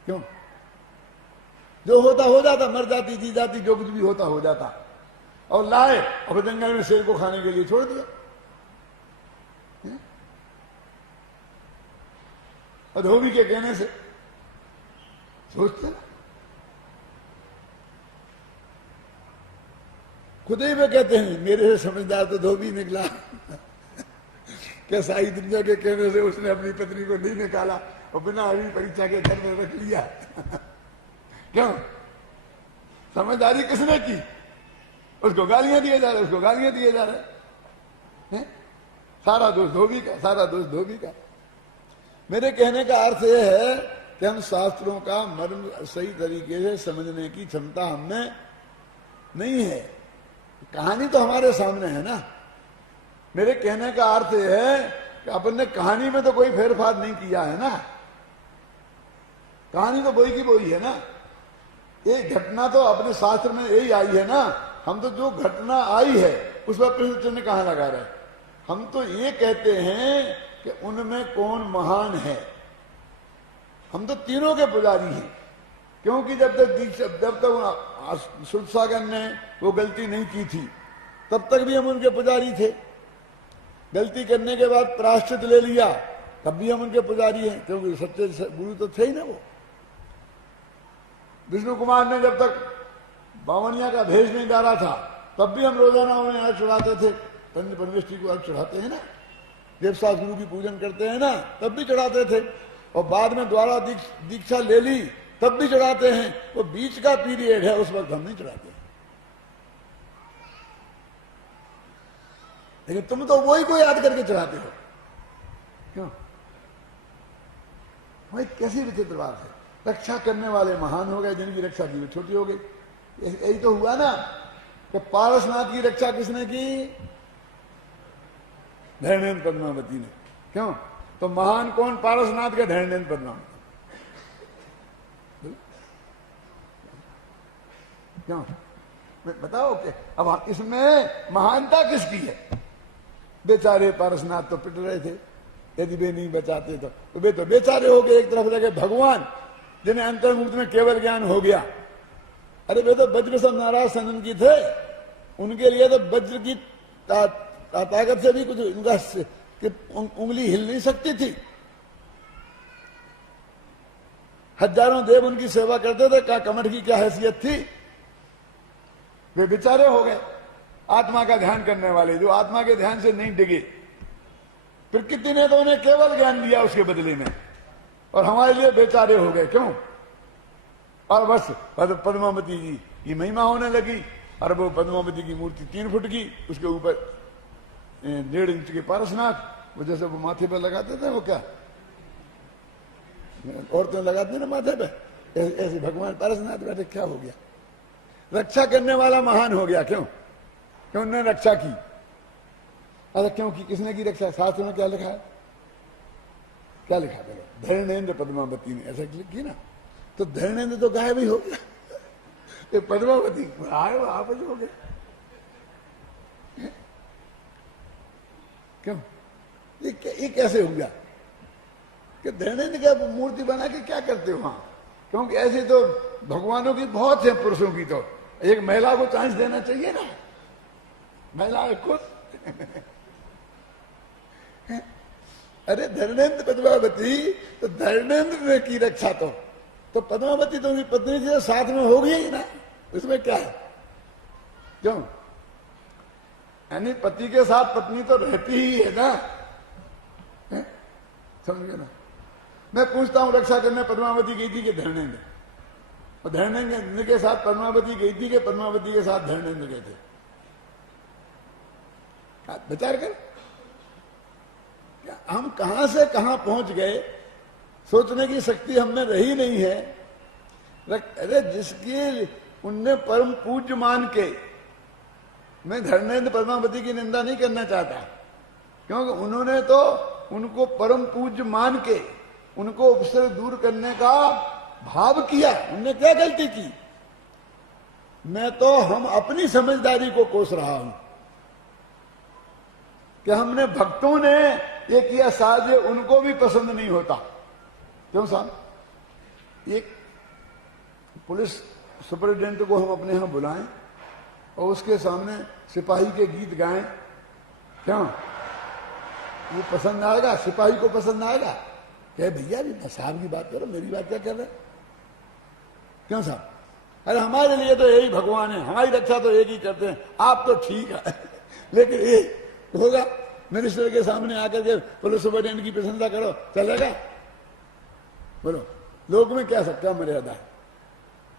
क्यों? जो होता हो जाता, मर जाती, जी जाती, जो कुछ भी होता हो जाता, और लाए और जंगल में शेर को खाने के लिए छोड़ दिया। और धोबी के कहने से सोचते ना, खुद ही वे कहते हैं मेरे से समझदार तो धोबी निकला। क्या साई दुनिया के कहने से उसने अपनी पत्नी को नहीं निकाला और बिना अभी परीक्षा के घर में रख लिया। क्यों? समझदारी किसने की? उसको गालियां दिए जा रहे, उसको गालियां दिए जा रहे हैं। सारा दोष धोबी का, सारा दोष धोबी का। मेरे कहने का अर्थ यह है कि हम शास्त्रों का मर्म सही तरीके से समझने की क्षमता हमें नहीं है। कहानी तो हमारे सामने है ना। मेरे कहने का अर्थ यह है कि अपन ने कहानी में तो कोई फेरफार नहीं किया है ना। कहानी तो वही की वही है ना। एक घटना तो अपने शास्त्र में यही आई है ना। हम तो जो घटना आई है उस पर प्रश्न चिन्ह कहां लगा रहे? हम तो ये कहते हैं कि उनमें कौन महान है। हम तो तीनों के पुजारी हैं, क्योंकि जब तक सुरसागर ने वो गलती नहीं की थी तब तक भी हम उनके पुजारी थे। गलती करने के बाद प्रायश्चित ले लिया तब भी हम उनके पुजारी हैं, क्योंकि सच्चे गुरु तो थे ही ना वो। विष्णु कुमार ने जब तक बावनिया का भेष नहीं डाला था तब भी हम रोजाना उन्हें अर्घ चढ़ाते थे। पंच परमेष्ठी को अर्घ चढ़ाते हैं ना, देवसास गुरु की पूजन करते हैं ना, तब भी चढ़ाते थे। और बाद में द्वारा दीक्षा ले ली तब भी चढ़ाते हैं। वो बीच का पीरियड है, उस वक्त हम नहीं चढ़ाते। लेकिन तुम तो वही को याद करके चढ़ाते हो। क्यों? वही कैसी विचित्र बात है। रक्षा करने वाले महान हो गए, जिनकी रक्षा की वो छोटी हो गई। यही तो हुआ ना कि पारसनाथ की रक्षा किसने की? धैर्येन्द्र पद्मावती ने। क्यों? तो महान कौन? पारसनाथ का धैर्येन्द्र पद्मावती। क्यों? बताओ कि अब इसमें महानता किसकी है? बेचारे पारसनाथ तो पिट रहे थे, यदि वे नहीं बचाते तो वे तो बेचारे हो गए। एक तरफ लगे भगवान जिन्हें अंतर्मुक्त में केवल ज्ञान हो गया। अरे वे तो वज्र से नाराज सनन की थे, उनके लिए तो वज्र की ताकत से भी कुछ उनका उंगली हिल नहीं सकती थी। हजारों देव उनकी सेवा करते थे, क्या कमठ की क्या हैसियत थी? वे बेचारे हो गए आत्मा का ध्यान करने वाले, जो आत्मा के ध्यान से नहीं डिगे। प्रकृति ने तो उन्हें केवल ज्ञान दिया उसके बदले में, और हमारे लिए बेचारे हो गए। क्यों? और बस पद्मावती जी की महिमा होने लगी। और वो पद्मावती की मूर्ति 3 फुट की, उसके ऊपर 1.5 इंच के पारसनाथ, वो जैसे वो माथे पर लगाते थे, वो क्या औरतें लगाती ना माथे पे, ऐसे भगवान पारसनाथ बैठे। क्या हो गया? रक्षा करने वाला महान हो गया। क्यों? कि उन्होंने रक्षा की। अरे क्यों की? किसने की रक्षा? शास्त्र में क्या लिखा है? क्या लिखा है? धरणेन्द्र पद्मावती ने ऐसा की ना, तो धरणेन्द्र तो गायब ही हो गया, ये पद्मावती आए वो आपस हो गए। क्यों? ये कैसे हो गया कि धरणेन्द्र क्या मूर्ति बना के क्या करते हो वहां? क्योंकि ऐसे तो भगवानों की बहुत है, पुरुषों की तो एक महिला को चांस देना चाहिए ना, महिला खुद अरे धरणेन्द्र पद्मावती, तो धरणेन्द्र ने की रक्षा तो पद्मावती तो उनकी पत्नी से साथ में हो गई ही ना, उसमें क्या है? क्यों? यानी पति के साथ पत्नी तो रहती ही है ना, समझे ना? मैं पूछता हूं रक्षा करने पद्मावती गई थी कि धरणेन्द्र? और धरणेन्द्र के साथ पद्मावती गई थी कि पद्मावती के साथ धरणेन्द्र गए थे? विचार कर, हम कहां से कहां पहुंच गए, सोचने की शक्ति हमें रही नहीं है। अरे जिसकी उनने परम पूज्य मान के, मैं धरणेन्द्र पद्मावती की निंदा नहीं करना चाहता, क्योंकि उन्होंने तो उनको परम पूज्य मान के उनको उपसर्ग दूर करने का भाव किया। उनने क्या गलती की? मैं तो हम अपनी समझदारी को कोस रहा हूं कि हमने भक्तों ने ये किया, शायद उनको भी पसंद नहीं होता। क्यों साहब? एक पुलिस सुपरिटेंडेंट को हम अपने यहां बुलाएं और उसके सामने सिपाही के गीत गाएं, क्यों? वो पसंद आएगा? सिपाही को पसंद आएगा? कहे भैया भी साहब की बात करो, मेरी बात क्या कर रहे? क्यों साहब? अरे हमारे लिए तो यही भगवान है, हमारी रक्षा तो एक ही करते हैं, आप तो ठीक है लेकिन ये होगा मिनिस्टर के सामने आकर के पुलिस सुपरिटेंडेंट की प्रशंसा करो, चलेगा? बोलो, लोग में क्या सकता मर्यादा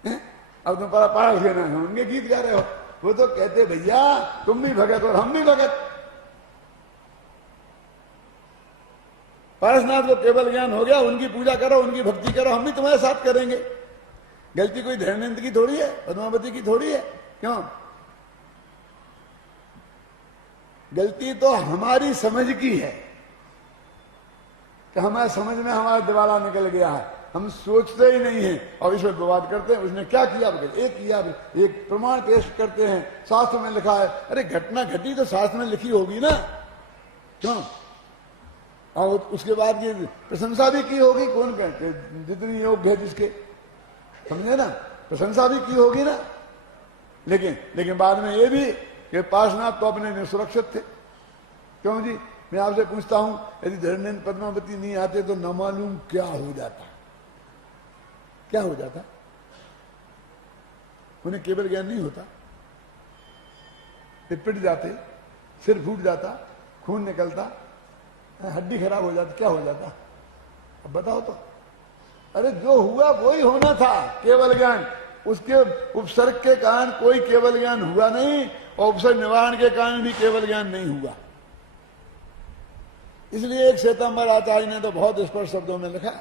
है? अब तुम पास लेना है, उनके गीत गा रहे हो। वो तो कहते भैया तुम भी भगत और हम भी भगत। पारसनाथ को केवल ज्ञान हो गया, उनकी पूजा करो, उनकी भक्ति करो, हम भी तुम्हारे साथ करेंगे। गलती कोई धरणेन्द्र की थोड़ी है, पद्मावती की थोड़ी है। क्यों? गलती तो हमारी समझ की है कि हमारे समझ में हमारा दिवाला निकल गया है, हम सोचते ही नहीं है और इसमें विवाद करते हैं। उसने क्या किया? एक किया, एक प्रमाण पेश करते हैं, शास्त्र में लिखा है। अरे घटना घटी तो शास्त्र में लिखी होगी ना, क्यों? और उसके बाद की प्रशंसा भी की होगी, कौन कहते जितनी योग्य है जिसके, समझे ना, प्रशंसा भी की होगी ना। लेकिन बाद में ये भी कि पार्श्वनाथ तो अपने में सुरक्षित थे। क्यों जी? मैं आपसे पूछता हूं, यदि धरणेन्द्र पद्मावती नहीं आते तो न मालूम क्या हो जाता। क्या हो जाता? उन्हें केवल ज्ञान नहीं होता, पिट जाते, सिर फूट जाता, खून निकलता, हड्डी खराब हो जाती, क्या हो जाता? अब बताओ तो। अरे जो हुआ वही होना था, केवल ज्ञान। उसके उपसर्ग के कारण कोई केवल ज्ञान हुआ नहीं और उपसर्ग निवारण के कारण भी केवल ज्ञान नहीं हुआ। इसलिए एक श्वेतांबर आचार्य ने तो बहुत स्पष्ट शब्दों में लिखा,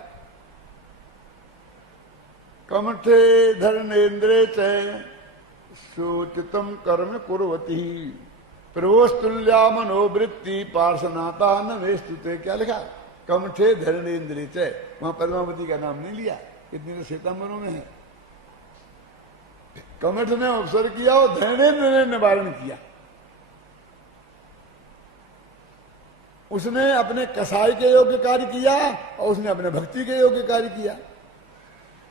कमठे धरणेन्द्रे च सूचितम कर्म कुर्वती प्रवोस्तुल्या मनोवृत्ति पार्श्वनाथा न वेस्तुते। क्या लिखा? कमठे धरणेन्द्रे च, वहां पद्मावती का नाम नहीं लिया, इतनी तो श्वेतांबरों में है। कमठ ने अवसर किया और धरणेन्द्र ने निवारण किया। उसने अपने कसाई के योग्य कार्य किया और उसने अपने भक्ति के योग्य कार्य किया।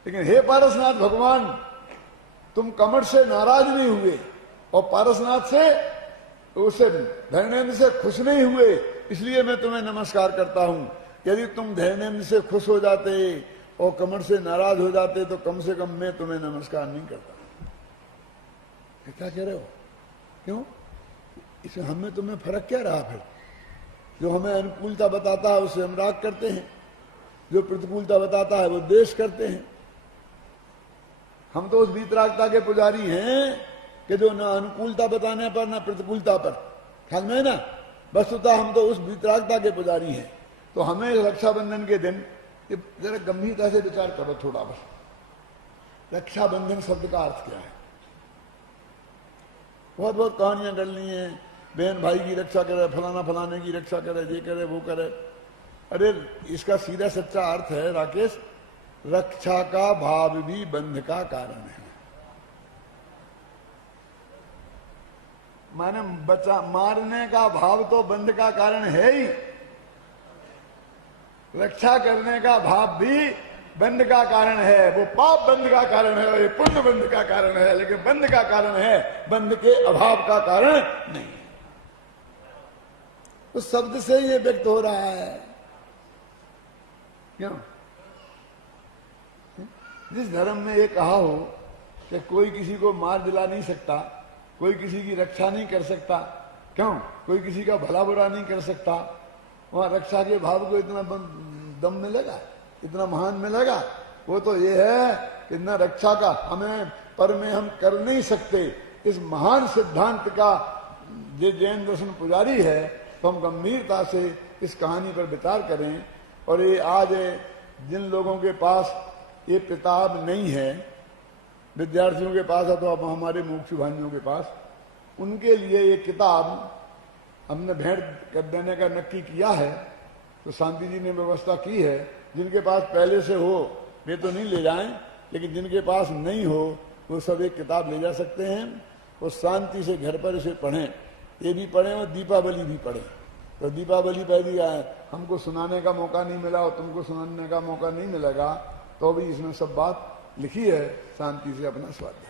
लेकिन हे पारसनाथ भगवान, तुम कमठ से नाराज नहीं हुए और पारसनाथ से, उससे धरणेन्द्र से खुश नहीं हुए, इसलिए मैं तुम्हें नमस्कार करता हूं। यदि तुम धरणेन्द्र से खुश हो जाते और कमठ से नाराज हो जाते तो कम से कम मैं तुम्हें नमस्कार नहीं करता। क्या कह रहे हो? क्यों? इसमें हमें तुम्हें फर्क क्या रहा? फिर जो हमें अनुकूलता बताता है उससे हम राग करते हैं, जो प्रतिकूलता बताता है वो द्वेष करते हैं। हम तो उस वीतरागता के पुजारी हैं कि जो न अनुकूलता बताने पर न प्रतिकूलता पर, ख्याल में ना, वस्तुतः हम तो उस वीतरागता के पुजारी हैं। तो हमें रक्षाबंधन के दिन जरा गंभीरता से विचार करो थोड़ा बस। रक्षाबंधन शब्द का अर्थ क्या है? बहुत बहुत कहानियां कर ली हैं, बहन भाई की रक्षा करे, फलाना फलाने की रक्षा करे, ये करे वो करे। अरे इसका सीधा सच्चा अर्थ है राकेश, रक्षा का भाव भी बंध का कारण है। माने बचा मारने का भाव तो बंध का कारण है ही, रक्षा करने का भाव भी बंध का कारण है। वो पाप बंध का कारण है और ये पुण्य बंध का कारण है, लेकिन बंध का कारण है, बंध के अभाव का कारण नहीं। तो शब्द से ये व्यक्त हो रहा है। क्यों? जिस धर्म में ये कहा हो कि कोई किसी को मार दिला नहीं सकता, कोई किसी की रक्षा नहीं कर सकता, क्यों? कोई किसी का भला बुरा नहीं कर सकता, वहां रक्षा के भाव को इतना दम मिलेगा, इतना महान मिलेगा? वो तो ये है कि न रक्षा का हमें पर में हम कर नहीं सकते, इस महान सिद्धांत का जो जैन दर्शन पुजारी है, तो हम गंभीरता से इस कहानी पर विचार करें। और ये आज जिन लोगों के पास ये किताब नहीं है, विद्यार्थियों के पास अथवा तो हमारे मुख्य भाइयों के पास, उनके लिए ये किताब हमने भेंट कर देने का नक्की किया है। तो शांति जी ने व्यवस्था की है, जिनके पास पहले से हो वे तो नहीं ले जाएं, लेकिन जिनके पास नहीं हो वो सब एक किताब ले जा सकते हैं और शांति से घर पर इसे पढ़ें। ये भी पढ़ें और दीपावली भी पढ़ें। तो दीपावली पर भी हमको सुनाने का मौका नहीं मिला और तुमको सुनाने का मौका नहीं मिलेगा, तो भी इसमें सब बात लिखी है। शांति से अपना स्वाध्याय